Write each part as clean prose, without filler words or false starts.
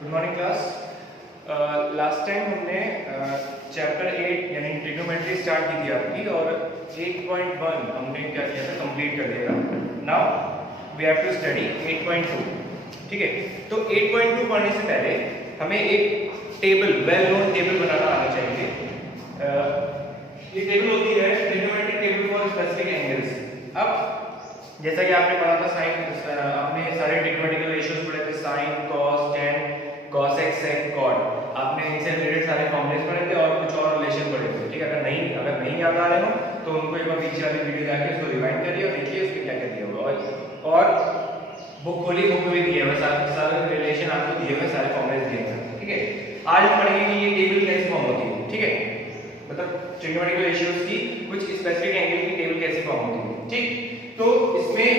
Good morning class. Last time हमने chapter 8 यानी trigonometry start की थी आपकी, और 8.1 हमने क्या किया था, कंप्लीट कर दिया था। Now we have to study 8.2। ठीक है, तो 8.2 पढ़ने से पहले हमें एक टेबल, वेल नोन टेबल बनाना आना चाहिए। ये टेबल होती है trigonometric table for specific angles. अब जैसा कि आपने पढ़ा था साइन, आपने सारे ट्रिग्नोमेट्रिकल रेशियोज पढ़े थे, sine, cos, tan, cos X, sec, cot. आपने इनसे रिलेटेड सारे फॉर्मूलेस पढ़े थे और कुछ और रिलेशन पढ़े थे। ठीक है, अगर नहीं याद आ रहे हो तो उनको एक बार पीछे वाली वीडियो जाके उसको रिवाइंड करिए और देखिए उसमें क्या क्या दिया हुआ। और बुक खोली, बुक में भी दिए हुए सारे रिलेशन आपको दिए हुए, सारे फॉर्मूलेस दिए हुए। ठीक है, आज हम पढ़ेंगे कि ये टेबल कैसे फॉर्म होती है। ठीक है, मतलब ट्रिग्नोमेट्रिकल रेशियोज की कुछ स्पेसिफिक एंगल की टेबल कैसे फॉर्म होती है। ठीक, तो इसमें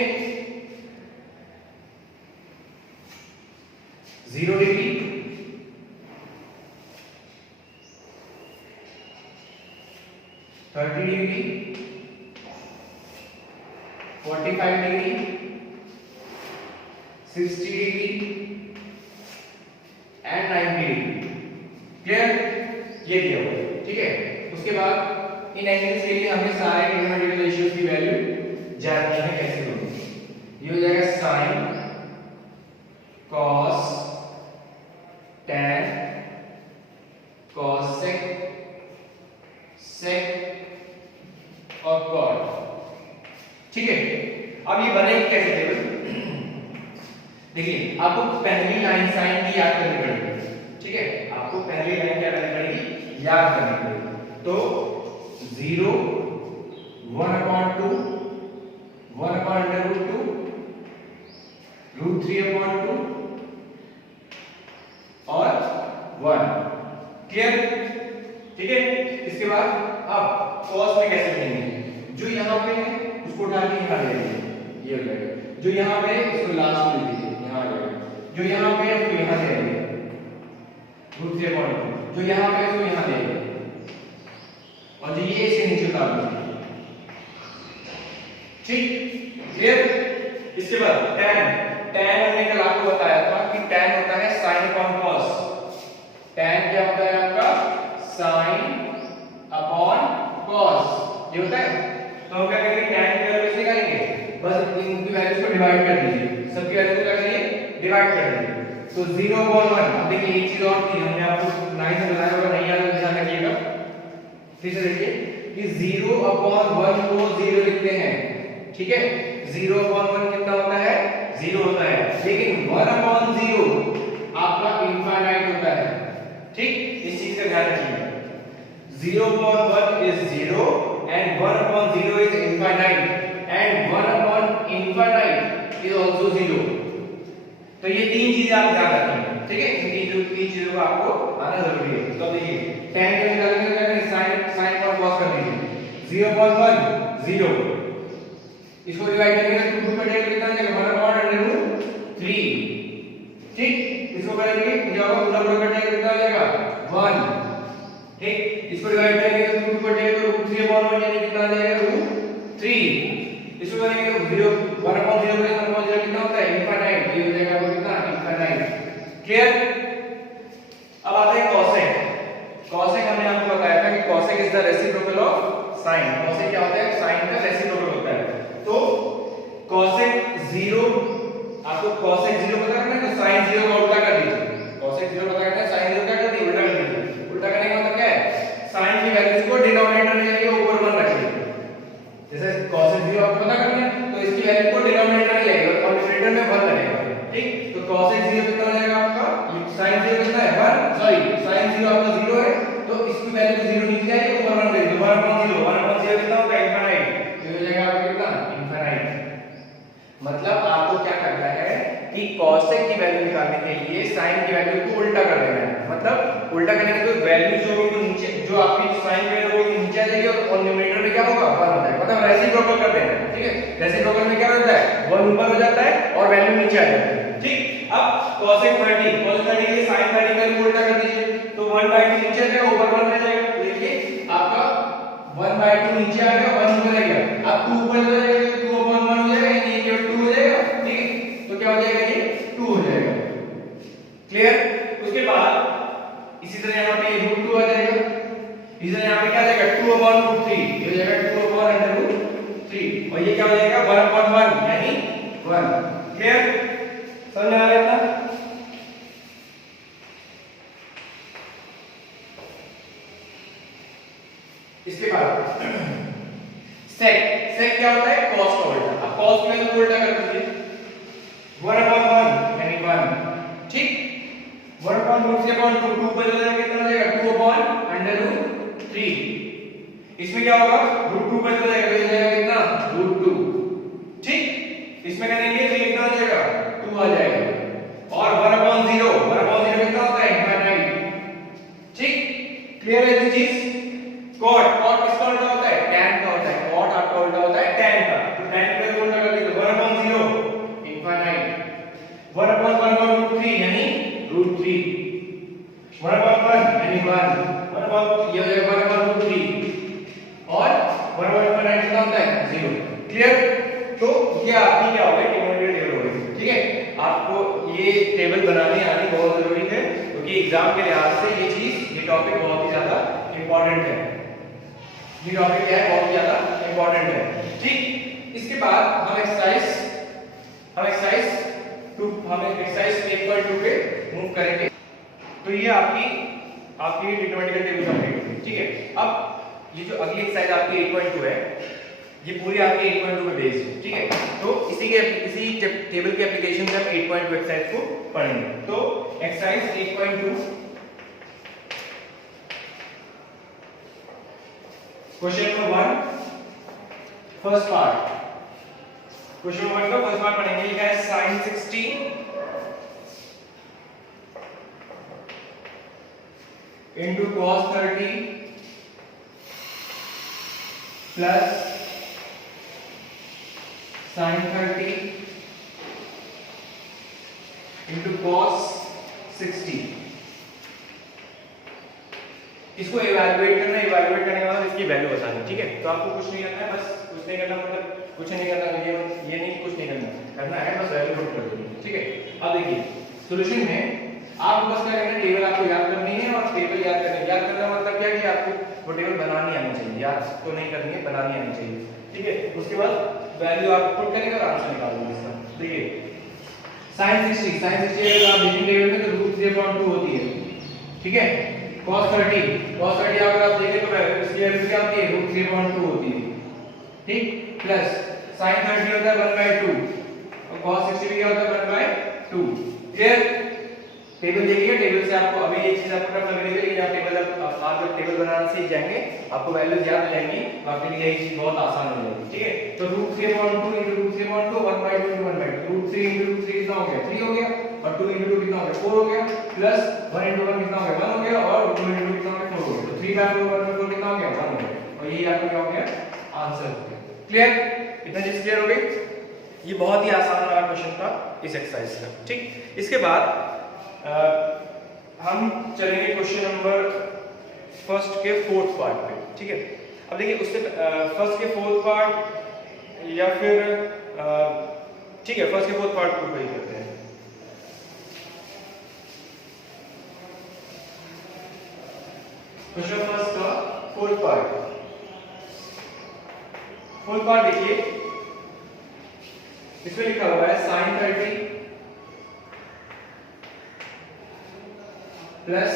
0 degree, 30 degree, 45 degree, 60 degree and 90 degree. Clear, ये दिया हुआ है। ठीक है, उसके बाद इन एंगल्स के लिए हमें सारे ट्रिग्नोमेट्रिकल रेशियोज की वैल्यू जाननी है। कैसे होगी, ये हो जाएगा sine, cos, tan, cosec, sec और cot। ठीक है, अब ये बनेगी कैसे टेबल? देखिए, आपको पहली लाइन साइन की याद करनी पड़ेगी। ठीक है, आपको पहली लाइन क्या करनी पड़ेगी, याद करनी पड़ेगी। तो 0, 1/2, 1/√2, √3/2 और 1। क्लियर? ठीक है, इसके बाद अब cos में कैसे लिखेंगे? जो यहाँ पे है उसको उठा के यहाँ ले लीजिए, ये हो जाएगा। जो यहाँ पे है उसको लास्ट में लीजिए, यहाँ आ जाएगा। जो यहाँ पे है उसको यहाँ ले आइए, √3/2। जो यहाँ पे है उसको यहाँ ले आइए, और जो ये इसे नीचे उतार दीजिए। ठीक, क्लियर? इसके बाद tan हमने कल आपको बताया था कि tan होता है sin अपॉन cos। tan क्या होता है आपका, sin अपॉन cos, ये होता है। तो हम क्या करेंगे, tan की वैल्यू कैसे निकालेंगे, बस इनकी वैल्यूज को डिवाइड कर दीजिए, सबकी वैल्यू को क्या करिए, डिवाइड कर दीजिए। तो 0/1, अब देखिए एक चीज और थी, हमने आपको 9 से बताया होगा, नहीं याद है ध्यान रखिएगा। फिर से देखिए कि 0/1 को 0 लिखते हैं। ठीक है, 0/1 कितना होता है, 0 होता है, लेकिन 1/0 आपका इनफाइनाइट होता है। ठीक, इस चीज का ध्यान रखिए। 0/1 is 0 and 1/0 is infinite and 1/infinite is also 0। तो ये तीन चीजें आप ध्यान रखेंगे। ठीक है, इन तीन चीजों का आपको आना जरूरी है। तो देखिए tan के निकालेंगे, क्या करेंगे, sin और cos कर दीजिए। 0/1 0, इसको डिवाइड करेंगे तो 2 पे टेक कितना आ जाएगा, 1/√3। ठीक, इसको करेंगे क्या होगा, पूरा पूरा टेक कितना आ जाएगा, 1। ठीक, इसको डिवाइड करेंगे तो 2 पे टेक तो √3/1 यानी कितना आ जाएगा, √3। इसको करेंगे तो 0 1/0 में 1/0 कितना होता है, इनफाइनाइट, ये हो जाएगा वो कितना, इनफाइनाइट। क्लियर? अब आता है cosec। cosec हमने आपको बताया था कि cosec is the reciprocal of sin। cosec क्या होता है, sin का रेसिप्रोकल होता है। तो cosec 0, आपको cosec 0 पता करना है तो sin 0 का उल्टा कर दीजिए। cosec 0 पता करना है, sin 0 क्या कर दीजिए, उल्टा कर दीजिए। उल्टा करने का मतलब क्या है, sin की वैल्यूज को डिनोमिनेटर में लेके ऊपर 1 रखिए। जैसे cosec 0 आपको पता करना है तो इसकी वैल्यू को डिनोमिनेटर में लेके और न्यूमरेटर में 1 लगेगा। ठीक, तो cosec 0 कितना हो जाएगा आपका, sin 0 कितना है, 1, सॉरी sin 0 आपका 0 है, तो इसकी वैल्यू 0 नीचे आएगी, ऊपर 1 ले लो। 1/0 कितना होता है, इनफाइनाइट, ये हो जाएगा आपका कितना, इनफाइनाइट। मतलब आपको क्या करना है कि cosec की वैल्यू निकालने के लिए sin की वैल्यू को उल्टा कर देना है। मतलब उल्टा करने के तो वैल्यू जो होगी नीचे, जो आपकी sin की वैल्यू होगी नीचे आ जाएगी और न्यूमरेटर में क्या होगा, 1 हो जाएगा। मतलब रेसिप्रोकल कर देना है। ठीक है, रेसिप्रोकल में क्या होता है, 1 ऊपर हो जाता है और वैल्यू नीचे आ जाती है। ठीक, अब cosec 30 के लिए sin 30 का उल्टा कर दीजिए, तो 1/2 नीचे आ जाएगा, ऊपर 1 रह जाएगा। तो देखिए आपका 1/2 नीचे आ गया, 1 ऊपर आ गया। अब 2 ऊपर हो जाएगा, 2/1 हो जाएगा, ये 2 हो जाएगा। ठीक है, तो क्या हो जाएगा, ये 2 हो जाएगा। क्लियर? उसके बाद इसी तरह यहाँ पे रूट 2 आ जाएगा, इसी तरह यहाँ पे क्या आ जाएगा 2 अपॉन रूट 3, ये हो जाएगा 2 अपॉन अंडर रूट 3 और ये क्या हो जाएगा 1 अपॉन 1 यानी 1। क्लियर, समझ में आ गया था? इसके बाद सेक क्या होता है cos का उल्टा। अब cos की वैल्यू उल्टा कर दीजिए 1 upon 1 यानी 1, ठीक। 1 upon root 3 upon 2 2 पर जाएगा कितना हो जाएगा 2 upon under root 3। इसमें क्या होगा root 2 पर जाएगा तो जाएगा कितना root 2, ठीक। इसमें करेंगे तो कितना हो जाएगा 2 आ जाएगा और 1 upon 0 कितना होता है इनफाइनाइट, ठीक। क्लियर है ये चीज? cot किसका उल्टा होता है tan का होता है, cot आपका उल्टा होता है tan का, तो tan का उल्टा कर दीजिए 1 upon 0 infinite, 1 upon 1 upon root 3 यानी root 3, 1 upon 1 यानी 1, 1 upon ये हो जाएगा 1 upon root 3 और 1 upon इनफाइनाइट कितना होता है 0। क्लियर? तो ये आपकी क्या हो गई ट्रिग्नोमेट्री टेबल हो गई, ठीक है। आपको ये टेबल बनाने आनी बहुत जरूरी है क्योंकि एग्जाम के लिहाज से ये चीज ये टॉपिक बहुत ही ज्यादा इंपॉर्टेंट है, ये टॉपिक क्या है बहुत ही ज्यादा इंपॉर्टेंट है, ठीक। इसके बाद हम एक्सरसाइज 1.2 पे मूव करेंगे। तो ये आपकी ट्रिग्नोमेट्रिकल टेबल कंप्लीट होगी, ठीक है। अब ये जो अगली एक्सरसाइज आपकी 8.2 है ये पूरी आपकी 8.2 पे बेस्ड है, ठीक है। तो इसी टेबल के एप्लीकेशन से हम 8.2 एक्सरसाइज को पढ़ेंगे। तो exercise 8.2 question number 1 first part, question number 1 का फर्स्ट पार्ट पढ़ेंगे। लिखा है sin 60 into cos 30 plus sin 30 into cos 60। इसको इवैल्यूएट करने के बाद इसकी वैल्यू बतानी, ठीक है। तो आपको कुछ नहीं करना है, बस कुछ नहीं करना मतलब कुछ नहीं करना, ये नहीं कुछ नहीं करना है, बस वैल्यू पुट कर देनी, ठीक है। अब देखिए सॉल्यूशन में आप बस क्या करना है टेबल आपको याद करनी है और टेबल याद करना मतलब क्या कि आपको वो टेबल बनानी आनी चाहिए, याद तो नहीं करनी है, बनानी आनी चाहिए, ठीक है। उसके बाद वैल्यू आप पुट करेंगे और आंसर निकाल देंगे इसका। देखिए sin 60 अगर आप देखें टेबल में तो √3/2 होती है, ठीक है। cos 30 अगर आप देखें तो इसकी वैल्यू क्या होती है √3/2 होती है, ठीक। प्लस sin 30 होता है 1/2 और cos 60 भी क्या होता है 1/2। क्लियर? टेबल देखिए, टेबल से आपको अभी एक चीज आपको टफ लग रही है लेकिन आप जब टेबल बनाना सीख जाएंगे आपको वैल्यूज याद हो जाएंगी, आपके लिए यही चीज बहुत आसान हो जाएगी, ठीक है। तो √3/2 into √3/2 1/2 into 1/2 √3 into √3 कितना हो गया 3 हो गया और 2 into 2 कितना हो गया 4 हो गया प्लस 1 into 1 कितना हो गया 1 हो गया और 2 into 2 कितना हो गया 4 हो गया। तो 3/4 1/4 कितना हो गया 1 हो गया और यही आपका क्या हो गया आंसर हो गया। क्लियर? इतना चीज क्लियर हो गई? ये बहुत ही आसान वाला क्वेश्चन था इस एक्सरसाइज का, ठीक। इसके बाद हम चलेंगे क्वेश्चन नंबर फर्स्ट के फोर्थ पार्ट पे, ठीक है। अब देखिए उससे फर्स्ट के फोर्थ पार्ट या फिर ठीक है फर्स्ट के फोर्थ पार्ट को वही करते हैं। क्वेश्चन फर्स्ट का फोर्थ पार्ट देखिए, इसमें लिखा हुआ है sin 30 plus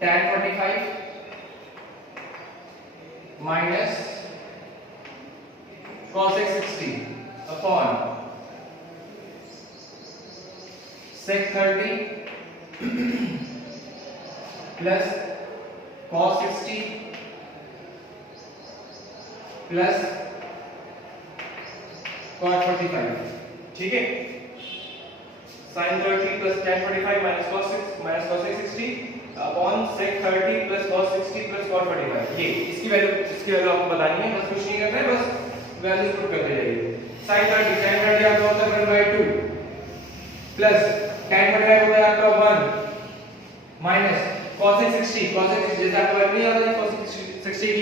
tan 45 minus cos 60 upon sec 30 plus cos 60 plus cot 45, ठीक है। sin 30 plus tan 45 minus cos 60 upon sec 30 plus cos 60 plus cot 45। ये इसकी वैल्यू आपको बतानी है, बस कुछ नहीं करना है, बस वैल्यू पुट करते जाइए। sin 30 आपका होता है 1/2 प्लस tan 45 होता है आपका 1 माइनस cos 60 जैसे आपको वैल्यू नहीं आता है cos 60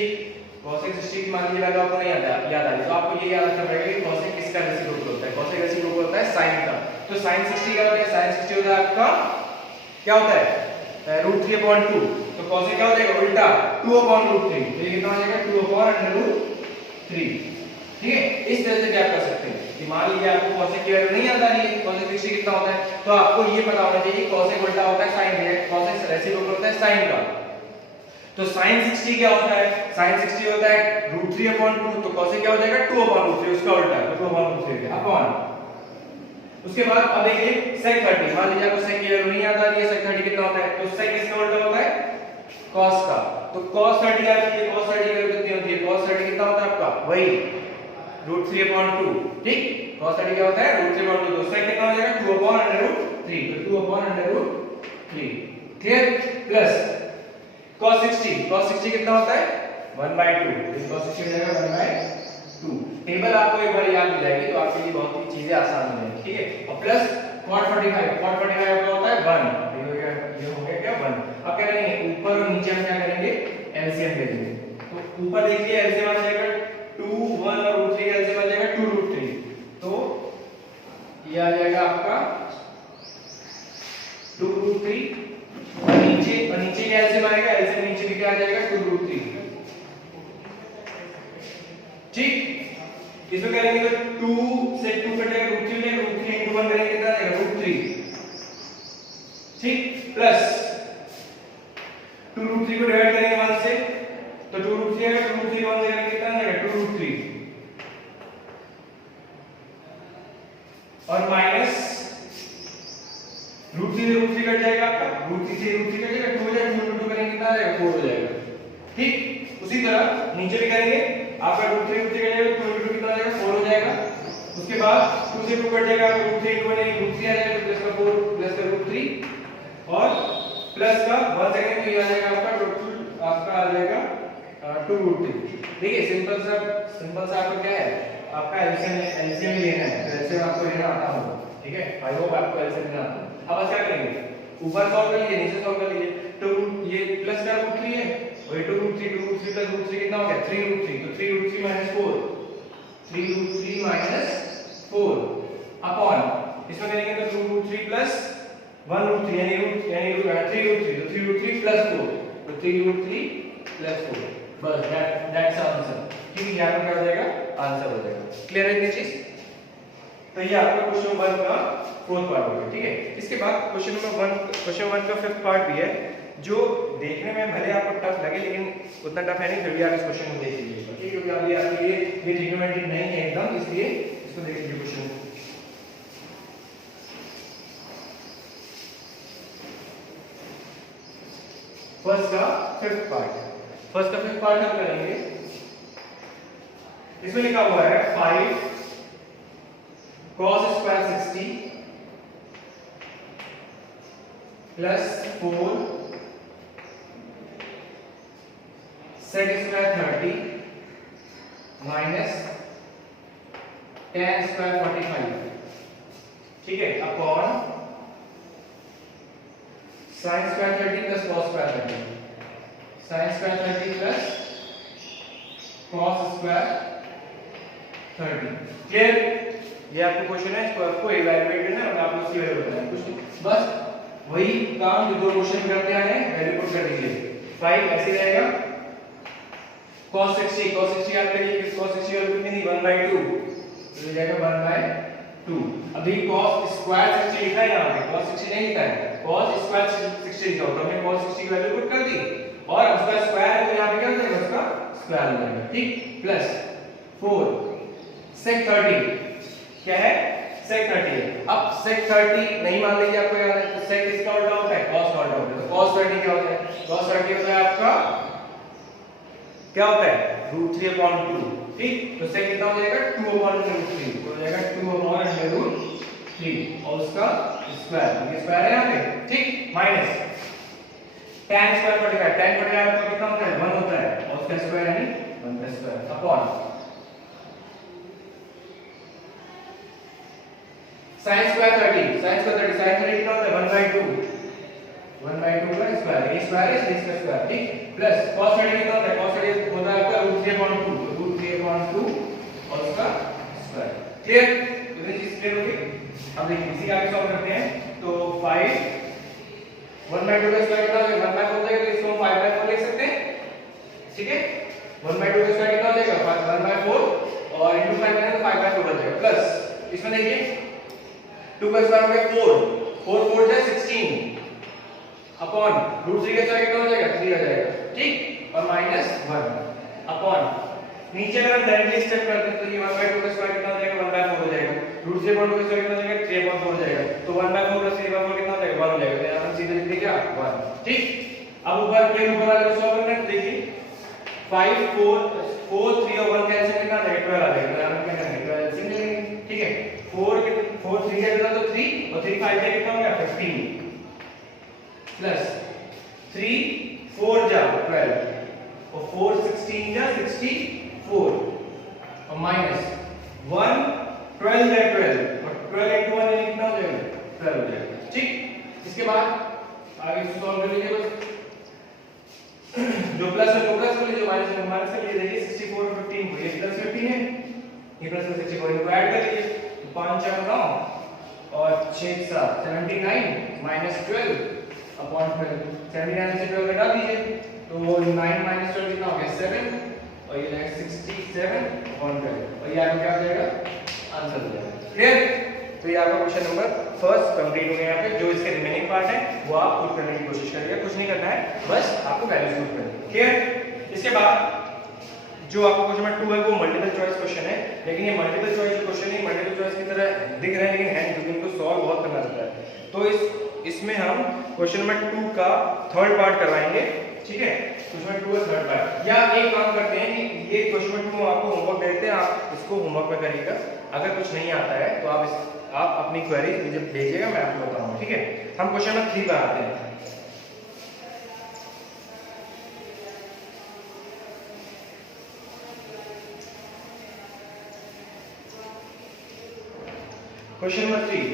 की मान लीजिए वैल्यू आपको नहीं याद आ रही तो आपको ये याद रखना पड़ेगा कि cos किसका रेसिप्रोकल होता है, cos का रेसिप्रोकल होता है sin का। तो sin 60 क्या होता है sin 60 होता है आपका क्या होता है √3/2, तो cos क्या हो जाएगा उल्टा 2/√3, तो ये कितना हो जाएगा 2/√3। ठीक है, इस तरह से क्या कर सकते हैं कि मान लीजिए आपको cos की वैल्यू नहीं आता है, cos 60 कितना होता है, तो आपको ये पता होना चाहिए cos उल्टा होता है sin का, cos रेसिप्रोकल होता है sin का। तो sin 60 क्या होता है, sin 60 होता है √3/2, तो cos क्या हो जाएगा 2/√3, उसका उल्टा, तो 2/√3 अपॉन। उसके बाद अब देखिए sec 30, मान लीजिए आपको sec की वैल्यू नहीं आता है, sec 30 कितना होता है, तो sec किसका उल्टा होता है cos का, तो cos 30 आती है, cos 30 की वैल्यू कितनी होती है, cos 30 कितना होता है आपका वही √3/2। ठीक, cos 30 क्या होता है √3/2, तो sec कितना हो जाएगा 2/√3, तो 2/√3। क्लियर, प्लस cos 60 कितना होता है 1/2, तो cos 60 हो जाएगा 1/2। टेबल आपको एक बार याद हो जाएगी तो आपके लिए बहुत ही चीजें आसान हो जाएंगी। ठीक है, और प्लस cot 45 क्या होता है 1, ये हो गया क्या 1। अब क्या करेंगे ऊपर और नीचे हम क्या करेंगे एलसीएम ले लेंगे, तो ऊपर देखिए एलसीएम आ जाएगा 2 1 और √3 का एलसीएम आ जाएगा 2√3, तो ये आ जाएगा आपका 2√3, और नीचे क्या एलसीएम आएगा, एलसीएम नीचे भी क्या आ जाएगा 2√3। ठीक, इसमें करेंगे तो 2 से 2 कटेगा √3 में, √3 into 1 करेंगे कितना आएगा √3। ठीक, प्लस 2√3 को डिवाइड करेंगे 1 से, तो 2√3 आएगा, 2√3 1 से करेंगे कितना आएगा 2√3, और माइनस √3 से √3 कट जाएगा आपका, √3 से √3 कट जाएगा, 2 हो जाएगा, 2 करेंगे कितना आएगा 4 हो जाएगा। ठीक, उसी तरह नीचे भी करेंगे आपका √3 कट जाएगा, 2 into 2 कितना आ जाएगा 4 हो जाएगा। उसके बाद 2 से 2 कट जाएगा, √3 into 1 √3 आ जाएगा, प्लस का 4 प्लस का √3 और प्लस का 1 सेकंड में आ जाएगा आपका आ जाएगा 2√3। देखिए सिंपल सा आपका क्या है, आपका एलसीएम लेना है, तो एलसीएम आपको लेना आता होगा। ठीक है, आई होप आपको एलसीएम लेना आता है। अब क्या करेंगे ऊपर सॉल्व कर लीजिए, नीचे सॉल्व कर लीजिए, तो ये प्लस का √3 है और ये 2√3 प्लस √3 कितना हो गया 3√3, तो 3√3 - 4, 3√3 - 4 अपॉन इसमें करेंगे तो 2√3 प्लस 1√3 यानी 3√3, तो 3√3 प्लस 4, तो 3√3 प्लस 4, बस दैट्स आंसर। ठीक है, यहाँ पर क्या हो जाएगा आंसर हो जाएगा। क्लियर है ये चीज, तो ये आपका क्वेश्चन 1 का 4th पार्ट हो गया। ठीक है, इसके बाद क्वेश्चन 1 का 5th पार्ट भी है, जो देखने में भले आपको टफ लगे लेकिन उतना टफ है नहीं, फिर भी आप इस क्वेश्चन को देख लीजिएगा। ठीक है, क्योंकि अभी आपके लिए ये ट्रिग्नोमेट्री नहीं है एकदम, इसलिए इसको देख लीजिए क्वेश्चन को। फर्स्ट का 5th पार्ट हम करेंगे। इसमें लिखा हुआ है 5 cos square 60 plus 4 sec square 30 minus tan square 45। ठीक है, upon sin square 30 plus cos square 30, sin square 30 plus cos square 30। Clear, ये आपको क्वेश्चन है, इसको आपको इवैल्यूएट करना है और आपको उसकी वैल्यू बताना है, कुछ नहीं, बस वही काम जो दो क्वेश्चन करते आए हैं, वैल्यू पुट कर दीजिए। 5 ऐसे रहेगा, cos 60 याद करिए कि cos 60 वैल्यू कितनी थी 1/2, तो ये जाएगा 1/2। अभी cos स्क्वायर 60 लिखा है, यहाँ पे cos 60 नहीं लिखा है, cos स्क्वायर 60 लिखा हो, तो हमने cos 60 की वैल्यू पुट कर दी और उसका स्क्वायर है तो यहाँ पे क्या हो जाएगा उसका स्क्वायर हो जाएगा। ठीक, प्लस 4 sec 30 क्या है sec 30 है। अब sec 30 नहीं मान लीजिए आपको याद है, तो sec किसका उल्टा होता है cos का उल्टा होता है, तो cos 30 क्या होता है, cos 30 होता है आपका क्या होता है √3/2। ठीक, तो sec कितना हो जाएगा 2/√3, तो हो जाएगा 2/√3 और उसका स्क्वायर, ये स्क्वायर है यहाँ पे। ठीक, माइनस tan स्क्वायर 45, tan 45 आपका कितना होता है 1 होता है और उसका स्क्वायर यानी 1 का स्क्वायर अपॉन sin स्क्वायर 30 कितना होता है 1/2 का स्क्वायर, ये स्क्वायर है इसलिए इसका स्क्वायर। ठीक, प्लस cos 30 कितना होता है, cos 30 होता है आपका √3/2, तो √3/2 और उसका स्क्वायर। क्लियर, तो ये चीज क्लियर हो गई। अब देखिए इसी का आगे सॉल्व करते हैं, तो 5 1/2 का स्क्वायर कितना हो जाएगा 1/4 हो जाएगा, तो इसको हम 5/4 लिख सकते हैं, ठीक है। 1/2 का स्क्वायर कितना हो जाएगा 1/4 और इनटू 5 करेंगे तो 5/4 हो जाएगा, प्लस इसमें देखिए 2 का स्क्वायर हो गया 4 4 4 16 अपॉन √3 का स्क्वायर कितना हो जाएगा 3 हो जाएगा, ठीक, और -1 अपॉन नीचे अगर हम डायरेक्टली स्टेप करते हैं तो ये 1/2 का स्क्वायर कितना हो जाएगा 1/4 हो जाएगा, √3/2 का स्क्वायर कितना हो जाएगा 3/4 हो जाएगा, तो 1/4 + 3/4 कितना हो जाएगा 1 हो जाएगा, तो यहां हम सीधे लिख देंगे क्या 1, ठीक। अब ऊपर के ऊपर वाले को सॉल्व करना है, देखिए 5 4 4 3 और 1 कैंसिल कितना आ जाएगा 12 आ जाएगा, तो हम क्या करेंगे 12 से लेंगे, ठीक है। 4 3 का तो 3 और 3 5 का कितना हो गया 15 प्लस 3 4 जा 12 और 4 16 जा 64 और माइनस 1 12 है 12 और 12 into 1 यानी कितना हो जाएगा 12 हो जाएगा, ठीक। इसके बाद आगे इसको सॉल्व कर लीजिए, बस जो प्लस है वो प्लस कर लीजिए, माइनस है माइनस कर लीजिए, देखिए 64 और 15 को ये प्लस 15 है, ये प्लस 64 इनको ऐड कर लीजिए, तो 5 4 9 और 6 7 79 माइनस 12 अपॉन 12, 79 से 12 घटा दीजिए तो 9 माइनस 12 कितना हो गया 7 और ये लगेगा 67 अपॉन 12 और ये आपका क्या हो जाएगा आंसर हो जाएगा, क्लियर। तो ये आपका क्वेश्चन नंबर फर्स्ट कंप्लीट हो गया। यहाँ पे जो इसके रिमेनिंग पार्ट है वो आप पुट करने की कोशिश करिएगा, कुछ नहीं करना है, बस आपको वैल्यूज पुट करनी है, क्लियर। इसके बाद जो आपका क्वेश्चन नंबर 2 है वो मल्टीपल चॉइस क्वेश्चन है, लेकिन ये मल्टीपल चॉइस क्वेश्चन नहीं मल्टीपल चॉइस की तरह दिख रहा है लेकिन है नहीं, क्योंकि इनको सॉल्व बहुत करना रहता है। तो इसमें हम क्वेश्चन नंबर 2 का थर्ड पार्ट करवाएंगे, ठीक है। क्वेश्चन नंबर 2 का थर्ड पार्ट, या एक काम करते हैं कि ये क्वेश्चन नंबर 2 आपको होमवर्क देते हैं, आप इसको होमवर्क में करिएगा, अगर कुछ नहीं आता है तो आप अपनी क्वेरी मुझे भेजिएगा, मैं आपको बताऊंगा, ठीक है। हम क्वेश्चन नंबर 3 पर आते हैं। क्वेश्चन नंबर 3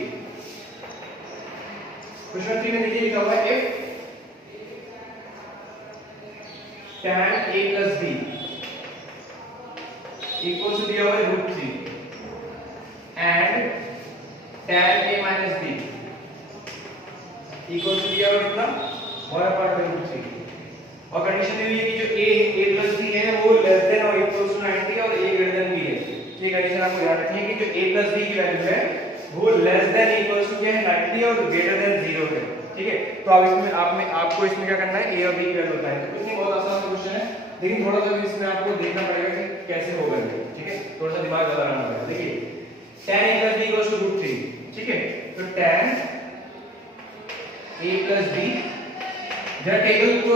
में देखिए लिखा हुआ है if tan a plus b equals to दिया हुआ है √3 and tan a minus b equals to दिया हुआ कितना 1/√3 और कंडीशन दी हुई है कि जो a plus b है वो लेस देन और इक्वल्स टू 90 और a ग्रेटर देन b है। ये कंडीशन आपको याद रखनी है कि जो a plus b की वैल्यू है वो लेस देन इक्वल्स टू क्या है 90 और ग्रेटर देन 0 है, ठीक है। तो अब इसमें आपको इसमें क्या करना है a और b की वैल्यू बतानी है, तो कुछ नहीं बहुत आसान क्वेश्चन है, लेकिन थोड़ा सा इसमें आपको देखना पड़ेगा कि कैसे होगा ये, ठीक है, थोड़ा सा दिमाग लगाना पड़ेगा। देखिए tan a plus b equals to √3, ठीक है, तो tan a plus b जरा टेबल को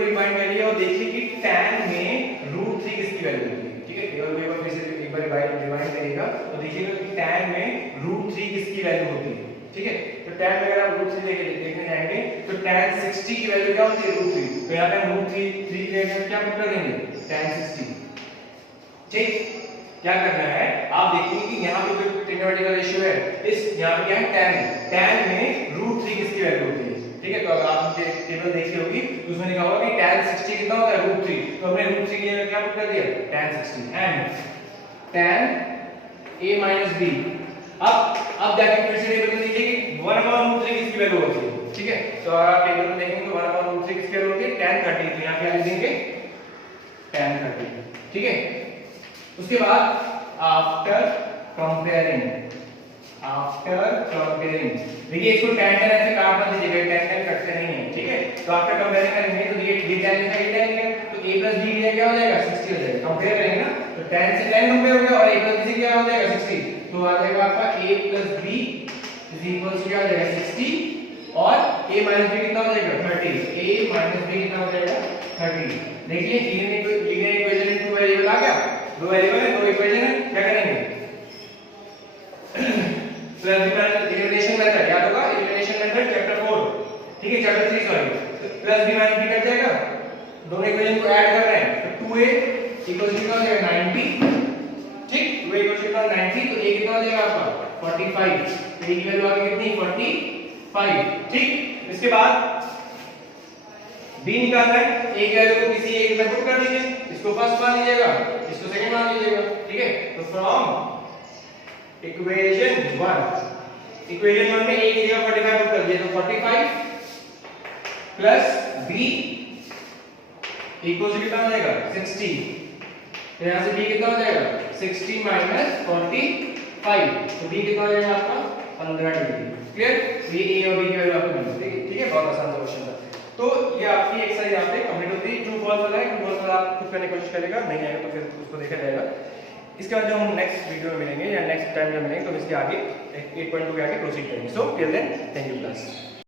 रिमाइंड करिए और देखिए कि tan में √3 किसकी वैल्यू होती है, ठीक है। टेबल को एक बार रिमाइंड करिएगा तो देखिएगा कि tan में √3 किसकी वैल्यू होती है, ठीक है। तो tan में अगर आप √3 देखने जाएंगे तो tan 60 की वैल्यू क्या होती है √3, तो यहां पे हम √3 की जगह क्या पुट कर देंगे tan 60, ठीक। क्या करना है आप देखिए कि यहाँ पे जो ट्रिग्नोमेट्रिक रेशियो है इस यहाँ पे क्या है tan में √3 किसकी वैल्यू होती है, ठीक है। तो अगर आपने टेबल देखी होगी तो उसमें लिखा होगा कि tan 60 कितना होता है √3, तो हमने √3 की जगह क्या पुट कर दिया tan 60 and tan a minus b। अब जाके फिर से टेबल में देखिए कि 1/√3 किसकी वैल्यू होती है, ठीक है। तो अगर आप टेबल में देखेंगे तो 1/√3 किसकी वैल्यू होती है tan 30, तो यहाँ क्या लिख देंगे tan 30, ठीक है। उसके बाद आफ्टर कंपेयरिंग देखिए इसको tan ऐसे काट मत दीजिएगा, tan कटते नहीं है, ठीक है। तो आफ्टर कंपेयरिंग करेंगे तो ये tan लिखा ये tan है तो a plus b की जगह क्या हो जाएगा 60 हो जाएगा, कंपेयर करेंगे ना तो tan से tan कंपेयर हो गया और a plus b से क्या हो जाएगा 60, तो आ जाएगा आपका a plus b क्या हो जाएगा 60 और a minus b कितना हो जाएगा 30, a minus b कितना हो जाएगा 30। देखिए linear equation in two variable आ गया, दो वेरिएबल है दो इक्वेशन है, क्या करेंगे एलिमिनेशन मेथड याद होगा, एलिमिनेशन मेथड चैप्टर 4, ठीक है, chapter 3 sorry, plus b minus b cut जाएगा, दोनों इक्वेशन को ऐड कर रहे हैं तो 2a इक्वल्स टू कितना हो जाएगा 90, ठीक, 2a इक्वल्स टू 90 तो a कितना हो जाएगा आपका 45, तो a की वैल्यू आ गई कितनी 45, ठीक। इसके बाद b निकालना है, a की वैल्यू को किसी एक में पुट कर दीजिए, इसको फर्स्ट मान लीजिएगा इसको सेकंड मान लीजिएगा, ठीक है। तो फ्रॉम इक्वेशन 1 में a की जगह 45 पुट कर दिए तो 45 प्लस b इक्वल टू कितना हो जाएगा 60। तो यहाँ से b कितना हो जाएगा 60 माइनस 45, तो b कितना हो जाएगा आपका 15 डिग्री। क्लियर? ये a और b की वैल्यू आपको मिल जाएगी। ठीक है, बहुत आसान सा क्वेश्चन था। तो ये आपकी एक्सरसाइज यहाँ पे कंप्लीट होती है। ट्रू फॉल्स वाला है, ट्रू फॉल्स वाला आप खुद करने की कोशिश करेगा, नहीं आएगा तो फिर उसको देखा जाएगा। इसके बाद जब हम नेक्स्ट वीडियो में मिलेंगे या नेक्स्ट टाइम जब मिलेंगे तो इसके आगे 8.2 के आगे प्रोसीड करेंगे। So till then thank you class.